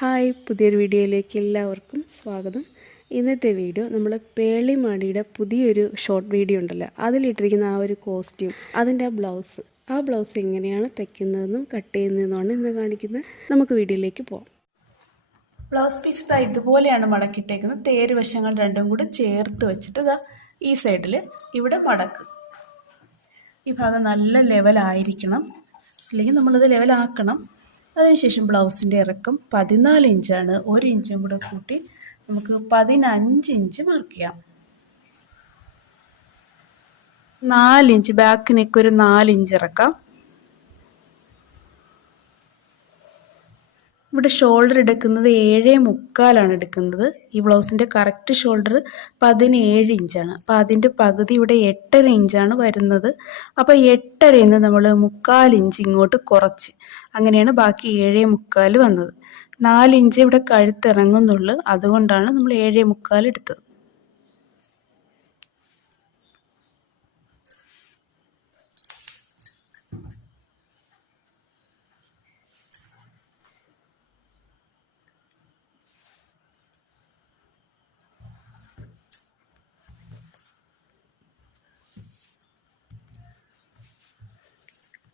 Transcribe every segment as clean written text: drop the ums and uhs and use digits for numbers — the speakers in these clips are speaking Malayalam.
ഹായ്, പുതിയൊരു വീഡിയോയിലേക്ക് എല്ലാവർക്കും സ്വാഗതം. ഇന്നത്തെ വീഡിയോ നമ്മൾ പേളിമാണിയുടെ പുതിയൊരു ഷോർട്ട് വീഡിയോ ഉണ്ടല്ലോ, അതിലിട്ടിരിക്കുന്ന ആ ഒരു കോസ്റ്റ്യൂം, അതിൻ്റെ ആ ബ്ലൗസ് എങ്ങനെയാണ് തയ്ക്കുന്നതെന്നും കട്ട് ചെയ്യുന്നതെന്നുമാണ് ഇന്ന് കാണിക്കുന്നത്. നമുക്ക് വീഡിയോയിലേക്ക് പോകാം. ബ്ലൗസ് പീസ് ഇതാ ഇതുപോലെയാണ് മടക്കിയിട്ടേക്കുന്നത്. തേര് വശങ്ങൾ രണ്ടും കൂടെ ചേർത്ത് വെച്ചിട്ട് ഇതാ ഈ സൈഡിൽ ഇവിടെ മടക്ക്. ഈ ഭാഗം നല്ല ലെവലായിരിക്കണം, അല്ലെങ്കിൽ നമ്മളത് ലെവലാക്കണം. അതിനുശേഷം ബ്ലൗസിൻ്റെ ഇറക്കം 14 ഇഞ്ചാണ്. 1 ഇഞ്ചും കൂടെ കൂട്ടി നമുക്ക് 15 ഇഞ്ച് മാർക്ക് ചെയ്യാം. 4 ഇഞ്ച് ബാക്ക് നെക്ക് ഒരു 4 ഇഞ്ച് ഇറക്കാം. ഇവിടെ ഷോൾഡർ എടുക്കുന്നത് 7.75 എടുക്കുന്നത്. ഈ ബ്ലൗസിൻ്റെ കറക്റ്റ് ഷോൾഡർ 17 ഇഞ്ചാണ്. അപ്പോൾ അതിൻ്റെ പകുതി ഇവിടെ 8.5 ഇഞ്ചാണ് വരുന്നത്. അപ്പോൾ 8.5 നമ്മൾ 3/4 ഇഞ്ച് ഇങ്ങോട്ട് കുറച്ച്, അങ്ങനെയാണ് ബാക്കി 7.75 വന്നത്. 4 ഇഞ്ച് ഇവിടെ കഴുത്തിറങ്ങുന്നുള്ളൂ, അതുകൊണ്ടാണ് നമ്മൾ 7.75 എടുത്തത്.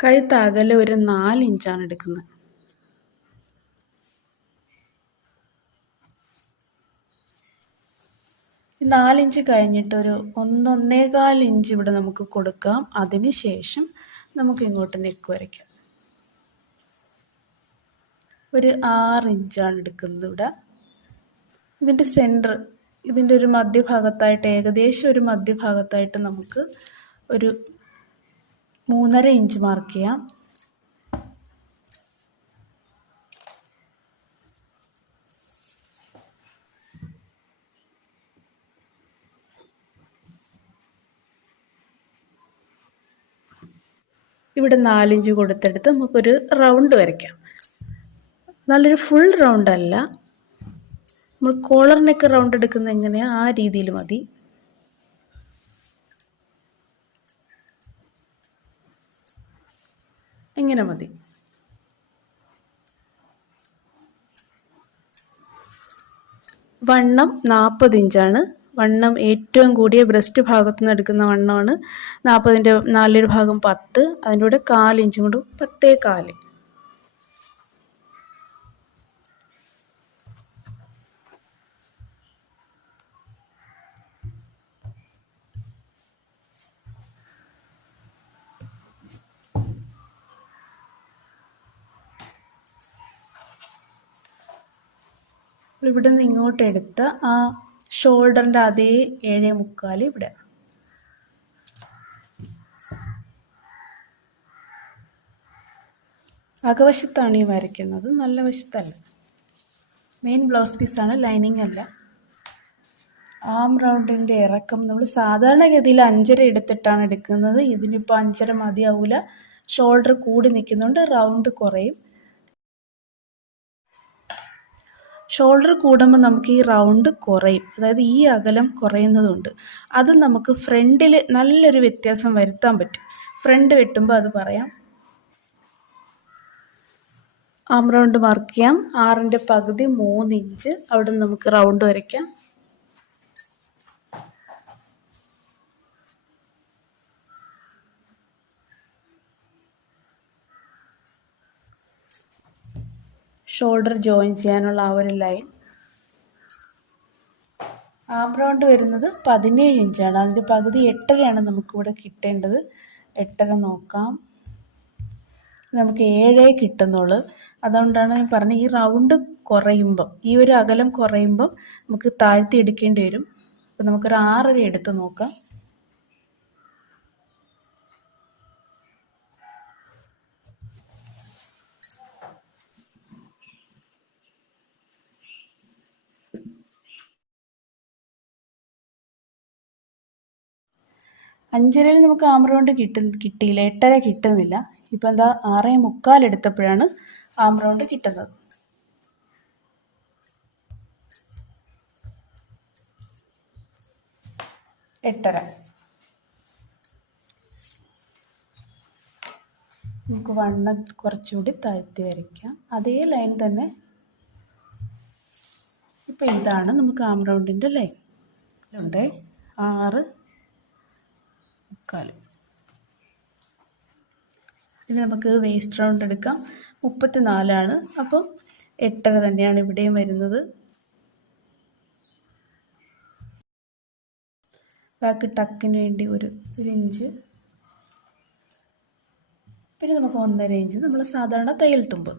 കഴുത്തകലെ ഒരു 4 ഇഞ്ചാണ് എടുക്കുന്നത്. ഈ 4 ഇഞ്ച് കഴിഞ്ഞിട്ടൊരു 1-1.25 ഇഞ്ച് ഇവിടെ നമുക്ക് കൊടുക്കാം. അതിന് ശേഷം നമുക്ക് ഇങ്ങോട്ട് നെക്ക് വരയ്ക്കാം. ഒരു 6 ഇഞ്ചാണ് എടുക്കുന്നത് ഇവിടെ. ഇതിൻ്റെ സെൻറ്റർ, ഇതിൻ്റെ ഒരു മധ്യഭാഗത്തായിട്ട്, ഏകദേശം ഒരു മധ്യഭാഗത്തായിട്ട് നമുക്ക് ഒരു 3.5 ഇഞ്ച് മാർക്ക് ചെയ്യാം. ഇവിടെ 4 ഇഞ്ച് കൊടുത്തെടുത്ത് നമുക്കൊരു റൗണ്ട് വരയ്ക്കാം. നല്ലൊരു ഫുൾ റൗണ്ട് അല്ല, നമ്മൾ കോളർ നെക്ക് റൗണ്ട് എടുക്കുന്നത് എങ്ങനെയാണ് ആ രീതിയിൽ മതി. ഇങ്ങനെ മതി. വണ്ണം 40 ഇഞ്ചാണ്. വണ്ണം ഏറ്റവും കൂടിയ ബ്രസ്റ്റ് ഭാഗത്തു നിന്ന് എടുക്കുന്ന വണ്ണമാണ് 40. 4 ഭാഗം 10, അതിൻ്റെ കൂടെ 4 ഇഞ്ചും കൊണ്ട് 10.25. ഇവിടെ നിന്ന് ഇങ്ങോട്ട് എടുത്ത ആ ഷോൾഡറിൻ്റെ അതേ 7.75 ഇവിടെ. അകവശത്താണ് ഈ വരയ്ക്കുന്നത്, നല്ല വശത്തല്ല. മെയിൻ ബ്ലൗസ് പീസാണ്, ലൈനിങ് അല്ല. ആം റൗണ്ടിൻ്റെ ഇറക്കം നമ്മൾ സാധാരണഗതിയിൽ 5.5 എടുത്തിട്ടാണ് എടുക്കുന്നത്. ഇതിനിപ്പോൾ 5.5 മതിയാവില്ല, ഷോൾഡർ കൂടി നിൽക്കുന്നുണ്ട്, റൗണ്ട് കുറയും. ഷോൾഡർ കൂടുമ്പോൾ നമുക്ക് ഈ റൗണ്ട് കുറയും, അതായത് ഈ അകലം കുറയുന്നതുണ്ട്. അത് നമുക്ക് ഫ്രണ്ടിൽ നല്ലൊരു വ്യത്യാസം വരുത്താൻ പറ്റും. ഫ്രണ്ട് വെട്ടുമ്പോൾ അത് പറയാം. ആം റൗണ്ട് മാർക്ക് ചെയ്യാം. 6ൻ്റെ പകുതി 3 ഇഞ്ച്. അവിടെ നിന്ന് നമുക്ക് റൗണ്ട് വരയ്ക്കാം. ഷോൾഡർ ജോയിൻ ചെയ്യാനുള്ള ആ ഒരു ലൈൻ. ആം റൗണ്ട് വരുന്നത് 17 ഇഞ്ചാണ്. അതിൻ്റെ പകുതി 8.5 നമുക്കിവിടെ കിട്ടേണ്ടത്. 8.5 നോക്കാം, നമുക്ക് 7 കിട്ടുന്നുള്ളൂ. അതുകൊണ്ടാണ് ഞാൻ പറഞ്ഞത്, ഈ റൗണ്ട് കുറയുമ്പം, ഈ ഒരു അകലം കുറയുമ്പം നമുക്ക് താഴ്ത്തി എടുക്കേണ്ടി വരും. അപ്പം നമുക്കൊരു 6.5 എടുത്ത് നോക്കാം. അഞ്ചരയിൽ നമുക്ക് ആം റൗണ്ട് കിട്ടിയില്ല, 8.5 കിട്ടുന്നില്ല. ഇപ്പം എന്താ 6.75 എടുത്തപ്പോഴാണ് ആം റൗണ്ട് കിട്ടുന്നത്. എട്ടര. നമുക്ക് വണ്ണം കുറച്ചുകൂടി താഴ്ത്തി വരയ്ക്കാം. അതേ ലൈൻ തന്നെ അപ്പോൾ ഇതാണ് നമുക്ക് ആം റൗണ്ടിൻ്റെ ലൈൻ. ഉണ്ട് 6.25. ഇനി നമുക്ക് വേസ്റ്റ് റൗണ്ട് എടുക്കാം. 34 അപ്പോൾ 8.5 തന്നെയാണ് ഇവിടെയും വരുന്നത്. ബാക്ക് ടക്കിന് വേണ്ടി ഒരു ഇഞ്ച്, പിന്നെ നമുക്ക് 1.5 ഇഞ്ച് നമ്മൾ സാധാരണ തയ്യൽ തുമ്പ്.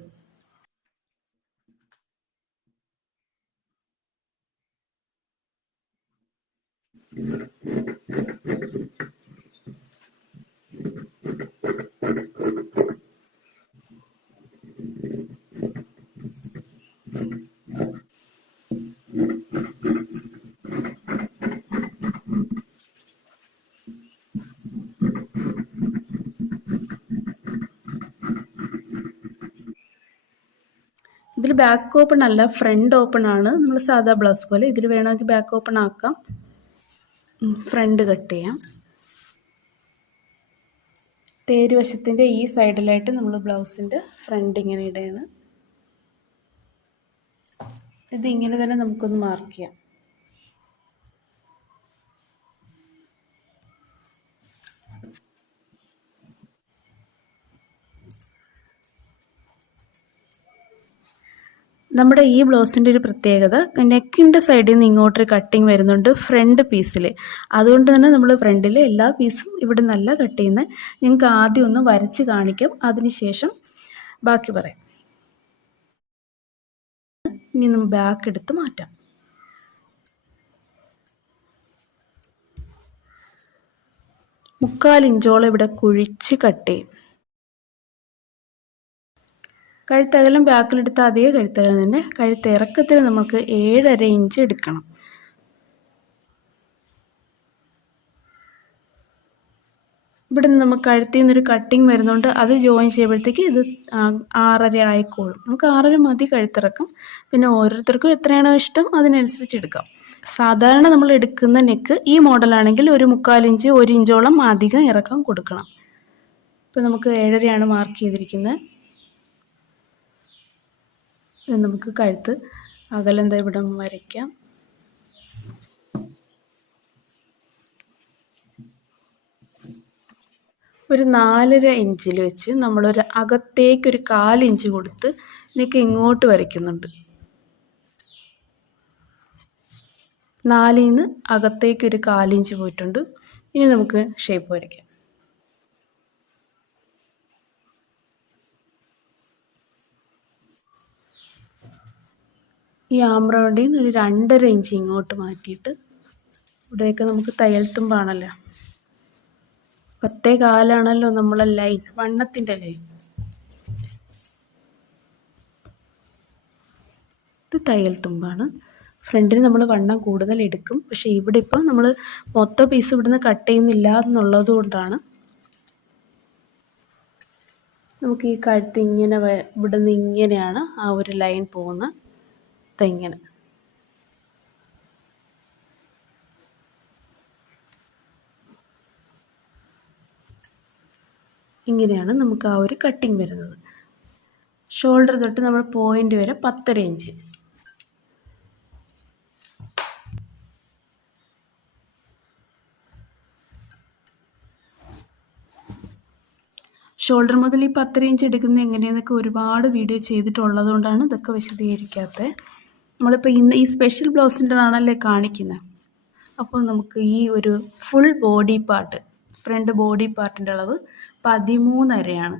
ഇതിൽ ബാക്ക് ഓപ്പൺ അല്ല, ഫ്രണ്ട് ഓപ്പൺ ആണ്. നമ്മൾ സാധാ ബ്ലൗസ് പോലെ. ഇതിൽ വേണമെങ്കിൽ ബാക്ക് ഓപ്പൺ ആക്കാം. ഫ്രണ്ട് കട്ട് ചെയ്യാം. തേരുവശത്തിൻ്റെ ഈ സൈഡിലായിട്ട് നമ്മൾ ബ്ലൗസിൻ്റെ ഫ്രണ്ട് ഇങ്ങനെ ഇടുകയാണ്. ഇത് ഇങ്ങനെ തന്നെ നമുക്കൊന്ന് മാർക്ക് ചെയ്യാം. നമ്മുടെ ഈ ബ്ലൗസിൻ്റെ ഒരു പ്രത്യേകത, നെക്കിൻ്റെ സൈഡിൽ നിന്ന് ഇങ്ങോട്ടൊരു കട്ടിങ് വരുന്നുണ്ട് ഫ്രണ്ട് പീസിൽ. അതുകൊണ്ട് തന്നെ നമ്മൾ ഫ്രണ്ടിൽ എല്ലാ പീസും ഇവിടെ നല്ല കട്ട് ചെയ്യുന്നത്. ഞങ്ങൾക്ക് ആദ്യം ഒന്ന് വരച്ച് കാണിക്കാം, അതിനുശേഷം ബാക്കി പറയാം. ഇനി നമ്മൾ ബാക്ക് എടുത്ത് മാറ്റാം. മുക്കാൽ ഇഞ്ചോളം ഇവിടെ കുഴിച്ച് കട്ട് ചെയ്യും. കഴുത്തകലം ബാക്കിലെടുത്ത അതേ കഴുത്തകലം തന്നെ. കഴുത്തിറക്കത്തിൽ നമുക്ക് 7.5 ഇഞ്ച് എടുക്കണം. ഇവിടെ നിന്ന് നമുക്ക് കഴുത്തിൽ നിന്നൊരു കട്ടിങ് വരുന്നുണ്ട്, അത് ജോയിൻ ചെയ്യുമ്പോഴത്തേക്ക് ഇത് 6.5 ആയിക്കോളും. നമുക്ക് 6.5 മതി കഴുത്തിറക്കം. പിന്നെ ഓരോരുത്തർക്കും എത്രയാണോ ഇഷ്ടം അതിനനുസരിച്ച് എടുക്കാം. സാധാരണ നമ്മൾ എടുക്കുന്ന നെക്ക് ഈ മോഡലാണെങ്കിൽ ഒരു 3/4 ഇഞ്ച് 1 ഇഞ്ചോളം അധികം ഇറക്കം കൊടുക്കണം. ഇപ്പോൾ നമുക്ക് 7.5 മാർക്ക് ചെയ്തിരിക്കുന്നത്. നമുക്ക് കഴുത്ത് അകലം ഇവിടെ വരയ്ക്കാം. ഒരു 4.5 ഇഞ്ചിൽ വെച്ച് നമ്മളൊരു അകത്തേക്കൊരു 1/4 ഇഞ്ച് കൊടുത്ത് നെക്ക് ഇങ്ങോട്ട് വരയ്ക്കുന്നുണ്ട്. 4ൽ നിന്ന് അകത്തേക്കൊരു 1/4 ഇഞ്ച് പോയിട്ടുണ്ട്. ഇനി നമുക്ക് ഷേപ്പ് വരയ്ക്കാം. ഈ ആം റൗണ്ടിൽ നിന്ന് ഒരു 2.5 ഇഞ്ച് ഇങ്ങോട്ട് മാറ്റിയിട്ട്, ഇവിടെയൊക്കെ നമുക്ക് തയ്യൽ തുമ്പാണല്ലോ, 10.4 നമ്മളെ ലൈൻ, വണ്ണത്തിൻ്റെ ലൈൻ. ഇത് തയ്യൽ തുമ്പാണ്. ഫ്രണ്ടിന് നമ്മൾ വണ്ണം കൂടുതൽ എടുക്കും. പക്ഷേ ഇവിടെ ഇപ്പം നമ്മൾ മൊത്തം പീസ് ഇവിടുന്ന് കട്ട് ചെയ്യുന്നില്ല എന്നുള്ളത് കൊണ്ടാണ് നമുക്ക് ഈ കഴുത്ത് ഇങ്ങനെ ഇവിടുന്ന് ഇങ്ങനെയാണ് ആ ഒരു ലൈൻ പോകുന്നത്. ഇങ്ങനെ ഇങ്ങനെയാണ് നമുക്ക് ആ ഒരു കട്ടിങ് വരുന്നത്. ഷോൾഡർ തൊട്ട് നമ്മൾ പോയിന്റ് വരെ 10.5 ഇഞ്ച്. ഷോൾഡർ മുതൽ ഈ 10.5 ഇഞ്ച് എടുക്കുന്നത് എങ്ങനെയെന്നൊക്കെ ഒരുപാട് വീഡിയോ ചെയ്തിട്ടുള്ളത് കൊണ്ടാണ് ഇതൊക്കെ വിശദീകരിക്കാത്തത്. നമ്മളിപ്പോൾ ഇന്ന് ഈ സ്പെഷ്യൽ ബ്ലൗസിൻ്റെതാണല്ലേ കാണിക്കുന്നത്. അപ്പോൾ നമുക്ക് ഈ ഒരു full body part, front body പാർട്ടിൻ്റെ അളവ് 13.5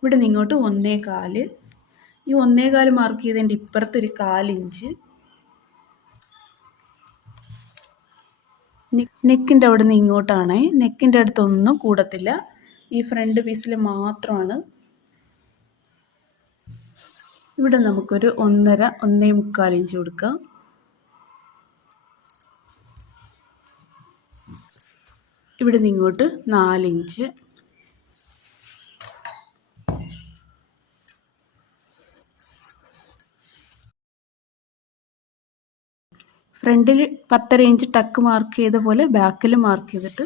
ഇവിടെ നിന്ന് ഇങ്ങോട്ട് 1.25. ഈ 1.25 മാർക്ക് ചെയ്തതിൻ്റെ ഇപ്പുറത്തൊരു 1/4 ഇഞ്ച്. നെക്കിൻ്റെ അവിടെ നിന്ന് ഇങ്ങോട്ടാണ്. നെക്കിൻ്റെ അടുത്തൊന്നും കൂടത്തില്ല, ഈ ഫ്രണ്ട് പീസിൽ മാത്രമാണ്. ഇവിടെ നമുക്കൊരു 1.5-1.25 ഇഞ്ച് കൊടുക്കാം. ഇവിടെ നിന്ന് ഇങ്ങോട്ട് 4 ഇഞ്ച്. ഫ്രണ്ടിൽ 10.5 ഇഞ്ച് ടക്ക് മാർക്ക് ചെയ്ത പോലെ ബാക്കിൽ മാർക്ക് ചെയ്തിട്ട്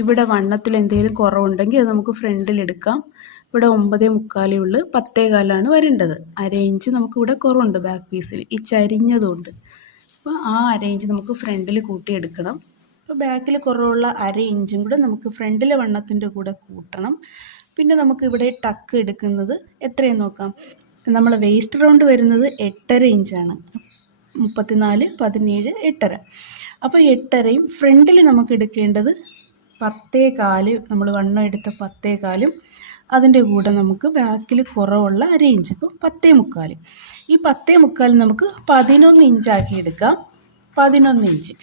ഇവിടെ വണ്ണത്തിൽ എന്തെങ്കിലും കുറവുണ്ടെങ്കിൽ അത് നമുക്ക് ഫ്രണ്ടിൽ എടുക്കാം. ഇവിടെ 9.25 ഉള്ളു, 10.25 വരേണ്ടത്. അര ഇഞ്ച് നമുക്കിവിടെ കുറവുണ്ട് ബാക്ക് പീസിൽ, ഈ ചരിഞ്ഞതുകൊണ്ട്. അപ്പോൾ ആ അര ഇഞ്ച് നമുക്ക് ഫ്രണ്ടിൽ കൂട്ടിയെടുക്കണം. അപ്പോൾ ബാക്കിൽ കുറവുള്ള അര ഇഞ്ചും കൂടെ നമുക്ക് ഫ്രണ്ടിലെ വണ്ണത്തിൻ്റെ കൂടെ കൂട്ടണം. പിന്നെ നമുക്ക് ഇവിടെ ടക്ക് എടുക്കുന്നത് എത്രയെന്ന് നോക്കാം. നമ്മൾ വേസ്റ്റ് റൗണ്ട് വരുന്നത് 8.5 ഇഞ്ചാണ്. 34, 17, 8.5. അപ്പോൾ 8.5യും ഫ്രണ്ടിൽ നമുക്ക് എടുക്കേണ്ടത് 10.25, നമ്മൾ വണ്ണം എടുത്ത 10.25, അതിൻ്റെ കൂടെ നമുക്ക് ബാക്കിൽ കുറവുള്ള അര ഇഞ്ച്, ഇപ്പോൾ 10.25. ഈ 10.25 നമുക്ക് 11 ഇഞ്ചാക്കി എടുക്കാം. 11 ഇഞ്ച്.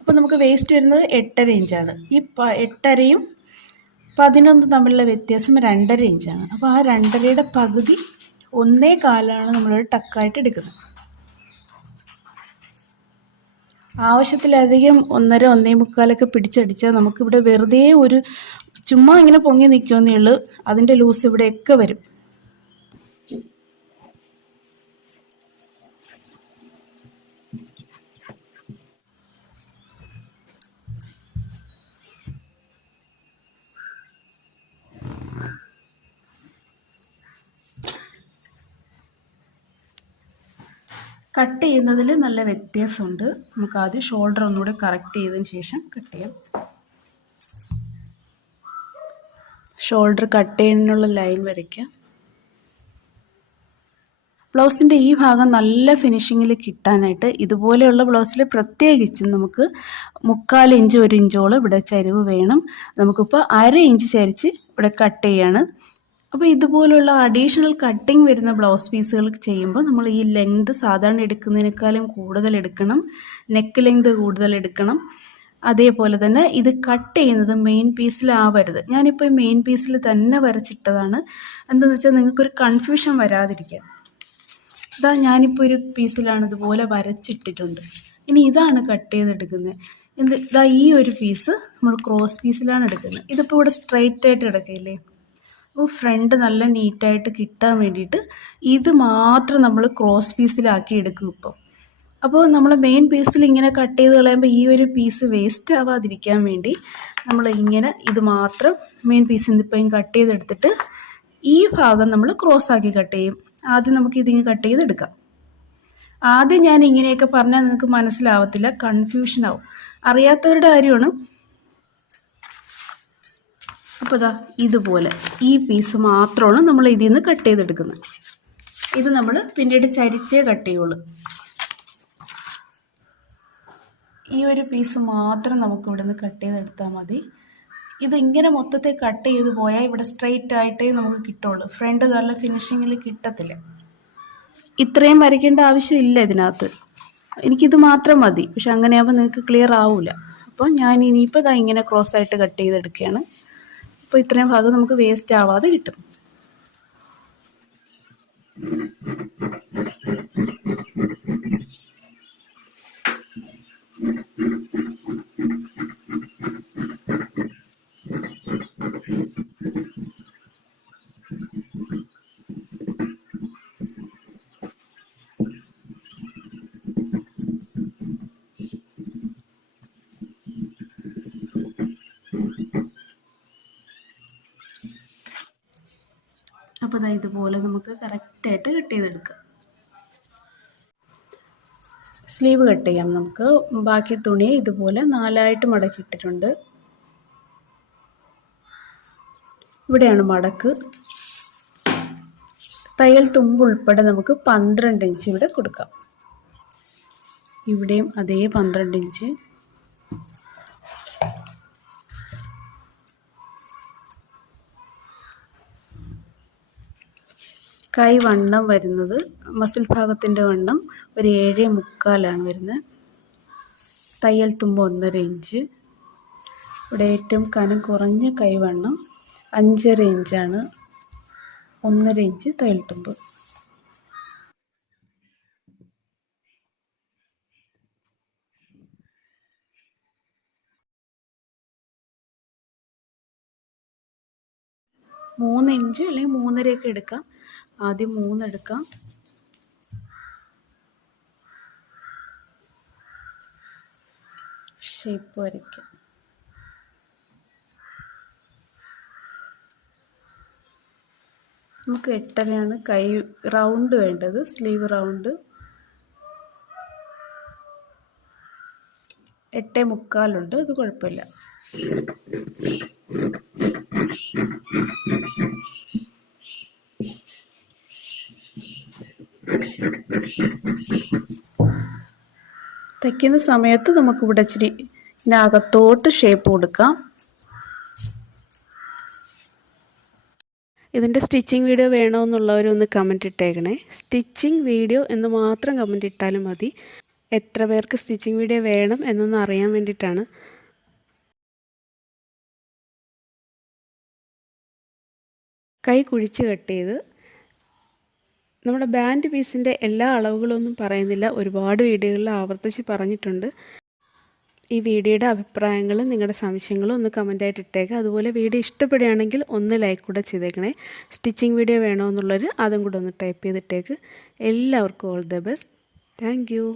അപ്പോൾ നമുക്ക് വേസ്റ്റ് വരുന്നത് 8.5 ഇഞ്ചാണ്. ഈ 8.5യും 11 തമ്മിലുള്ള വ്യത്യാസം 2.5 ഇഞ്ചാണ്. അപ്പോൾ ആ 2.5യുടെ പകുതി 1.25 നമ്മളൊരു ടക്കായിട്ട് എടുക്കുന്നത്. ആവശ്യത്തിലധികം 1.5, 1.25 പിടിച്ചടിച്ചാൽ നമുക്കിവിടെ വെറുതെ ഒരു ചുമ്മാ ഇങ്ങനെ പൊങ്ങി നിൽക്കുമെന്നേ ഉള്ളൂ. അതിൻ്റെ ലൂസ് ഇവിടെയൊക്കെ വരും. കട്ട് ചെയ്യുന്നതിൽ നല്ല വ്യത്യാസമുണ്ട്. നമുക്ക് ആദ്യം ഷോൾഡർ ഒന്നുകൂടെ കറക്റ്റ് ചെയ്തതിന് ശേഷം കട്ട് ചെയ്യാം. ഷോൾഡർ കട്ട് ചെയ്യുന്നതിനുള്ള ലൈൻ വരയ്ക്കാം. ബ്ലൗസിൻ്റെ ഈ ഭാഗം നല്ല ഫിനിഷിങ്ങിൽ കിട്ടാനായിട്ട് ഇതുപോലെയുള്ള ബ്ലൗസിൽ പ്രത്യേകിച്ചും നമുക്ക് 3/4 ഇഞ്ച് 1 ഇഞ്ചോളം ഇവിടെ ചരിവ് വേണം. നമുക്കിപ്പോൾ അര ഇഞ്ച് ചരിച്ച് ഇവിടെ കട്ട് ചെയ്യാണ്. അപ്പോൾ ഇതുപോലുള്ള അഡീഷണൽ കട്ടിങ് വരുന്ന ബ്ലൗസ് പീസുകൾ ചെയ്യുമ്പോൾ നമ്മൾ ഈ ലെങ്ത് സാധാരണ എടുക്കുന്നതിനേക്കാളും കൂടുതൽ എടുക്കണം. നെക്ക് ലെങ്ത് കൂടുതൽ എടുക്കണം. അതേപോലെ തന്നെ ഇത് കട്ട് ചെയ്യുന്നത് മെയിൻ പീസിലാവരുത്. ഞാനിപ്പോൾ ഈ മെയിൻ പീസിൽ തന്നെ വരച്ചിട്ടതാണ്. എന്താണെന്ന് വെച്ചാൽ നിങ്ങൾക്കൊരു കൺഫ്യൂഷൻ വരാതിരിക്കാൻ. ഇതാ ഞാനിപ്പോൾ ഒരു പീസിലാണ് ഇതുപോലെ വരച്ചിട്ടിട്ടുണ്ട്. ഇനി ഇതാണ് കട്ട് ചെയ്തെടുക്കുന്നത്. ഇതാ ഈ ഒരു പീസ് നമ്മൾ ക്രോസ് പീസിലാണ് എടുക്കുന്നത്. ഇതിപ്പോൾ ഇവിടെ സ്ട്രെയിറ്റ് ആയിട്ട് കിടക്കില്ലേ. അപ്പോൾ ഫ്രണ്ട് നല്ല നീറ്റായിട്ട് കിട്ടാൻ വേണ്ടിയിട്ട് ഇത് മാത്രം നമ്മൾ ക്രോസ് പീസിലാക്കി എടുക്കും ഇപ്പോൾ. അപ്പോൾ നമ്മൾ മെയിൻ പീസിൽ ഇങ്ങനെ കട്ട് ചെയ്ത് കളയുമ്പോൾ ഈ ഒരു പീസ് വേസ്റ്റ് ആവാതിരിക്കാൻ വേണ്ടി നമ്മൾ ഇങ്ങനെ ഇത് മാത്രം മെയിൻ പീസിൽ നിന്ന് ഇപ്പം കട്ട് ചെയ്തെടുത്തിട്ട് ഈ ഭാഗം നമ്മൾ ക്രോസ് ആക്കി കട്ട് ചെയ്യും. ആദ്യം നമുക്ക് ഇതിങ്ങനെ കട്ട് ചെയ്തെടുക്കാം. ആദ്യം ഞാൻ ഇങ്ങനെയൊക്കെ പറഞ്ഞാൽ നിങ്ങൾക്ക് മനസ്സിലാവത്തില്ല, കൺഫ്യൂഷനാവും. അറിയാത്തവരുടെ കാര്യമാണ്. അപ്പോൾ ഇതാ ഇതുപോലെ ഈ പീസ് മാത്രമാണ് നമ്മൾ ഇതിൽ നിന്ന് കട്ട് ചെയ്തെടുക്കുന്നത്. ഇത് നമ്മൾ പിന്നീട് ചരിച്ചേ കട്ട് ചെയ്യുള്ളൂ. ഈ ഒരു പീസ് മാത്രം നമുക്ക് ഇവിടെ നിന്ന് കട്ട് ചെയ്തെടുത്താൽ മതി. ഇതിങ്ങനെ മൊത്തത്തെ കട്ട് ചെയ്ത് പോയാൽ ഇവിടെ സ്ട്രെയിറ്റ് ആയിട്ടേ നമുക്ക് കിട്ടുള്ളൂ. ഫ്രണ്ട് നല്ല ഫിനിഷിങ്ങിൽ കിട്ടത്തില്ല. ഇത്രയും വരയ്ക്കേണ്ട ആവശ്യമില്ല ഇതിനകത്ത്. എനിക്കിത് മാത്രം മതി. പക്ഷെ അങ്ങനെയാകുമ്പോൾ നിങ്ങൾക്ക് ക്ലിയർ ആവില്ല. അപ്പോൾ ഞാൻ ഇനിയിപ്പോൾ ഇതാ ഇങ്ങനെ ക്രോസ് ആയിട്ട് കട്ട് ചെയ്തെടുക്കുകയാണ്. അപ്പോൾ ഇത്രയും ഭാഗം നമുക്ക് വേസ്റ്റ് ആവാതെ കിട്ടും. അപ്പോൾ ഇതാ ഇതുപോലെ നമുക്ക് കറക്റ്റായിട്ട് കട്ട് ചെയ്തെടുക്കാം. സ്ലീവ് കട്ട് ചെയ്യാം നമുക്ക്. ബാക്കി തുണി ഇതുപോലെ 4ആയിട്ട് മടക്കിയിട്ടിട്ടുണ്ട്. ഇവിടെയാണ് മടക്ക്. തയ്യൽ തുമ്പ് ഉൾപ്പെടെ നമുക്ക് 12 ഇഞ്ച് ഇവിടെ കൊടുക്കാം. ഇവിടെയും അതേ 12 ഇഞ്ച്. കൈ വണ്ണം വരുന്നത്, മസിൽ ഭാഗത്തിൻ്റെ വണ്ണം ഒരു 7.25 വരുന്നത്. തയ്യൽ തുമ്പ് 1.5 ഇഞ്ച്. ഇവിടെ ഏറ്റവും കനം കുറഞ്ഞ കൈവണ്ണം 5.5 ഇഞ്ചാണ്. 1.5 ഇഞ്ച് തയ്യൽ തുമ്പ്. മൂന്ന് ഇഞ്ച് അല്ലെങ്കിൽ 3.5 എടുക്കാം. ആദ്യം 3 എടുക്കാം. ഷേപ്പ് വരയ്ക്കാം. നമുക്ക് 8.5 കൈ റൗണ്ട് വേണ്ടത്, സ്ലീവ് റൗണ്ട്. 8.75 ഇത് കുഴപ്പമില്ല. തയ്ക്കുന്ന സമയത്ത് നമുക്കിവിടെ ഇച്ചിരി ഇതിനകത്തോട്ട് ഷേപ്പ് കൊടുക്കാം. ഇതിൻ്റെ സ്റ്റിച്ചിങ് വീഡിയോ വേണമെന്നുള്ളവരൊന്ന് കമൻറ്റ് ഇട്ടേക്കണേ. സ്റ്റിച്ചിങ് വീഡിയോ എന്ന് മാത്രം കമൻറ്റ് ഇട്ടാലും മതി. എത്ര പേർക്ക് സ്റ്റിച്ചിങ് വീഡിയോ വേണം എന്നൊന്ന് അറിയാൻ വേണ്ടിയിട്ടാണ്. കൈ കുഴിച്ച് കട്ട് ചെയ്ത് നമ്മുടെ ബാൻഡ് പീസിൻ്റെ എല്ലാ അളവുകളൊന്നും പറയുന്നില്ല, ഒരുപാട് വീഡിയോകളിൽ ആവർത്തിച്ച് പറഞ്ഞിട്ടുണ്ട്. ഈ വീഡിയോയുടെ അഭിപ്രായങ്ങളും നിങ്ങളുടെ സംശയങ്ങളും ഒന്ന് കമൻറ്റായിട്ട് ഇട്ടേക്കുക. അതുപോലെ വീഡിയോ ഇഷ്ടപ്പെടുകയാണെങ്കിൽ ഒന്ന് ലൈക്ക് കൂടെ ചെയ്തേക്കണേ. സ്റ്റിച്ചിങ് വീഡിയോ വേണമെന്നുള്ളവർ അതും കൂടെ ഒന്ന് ടൈപ്പ് ചെയ്തിട്ടേക്ക്. എല്ലാവർക്കും all the best. Thank you.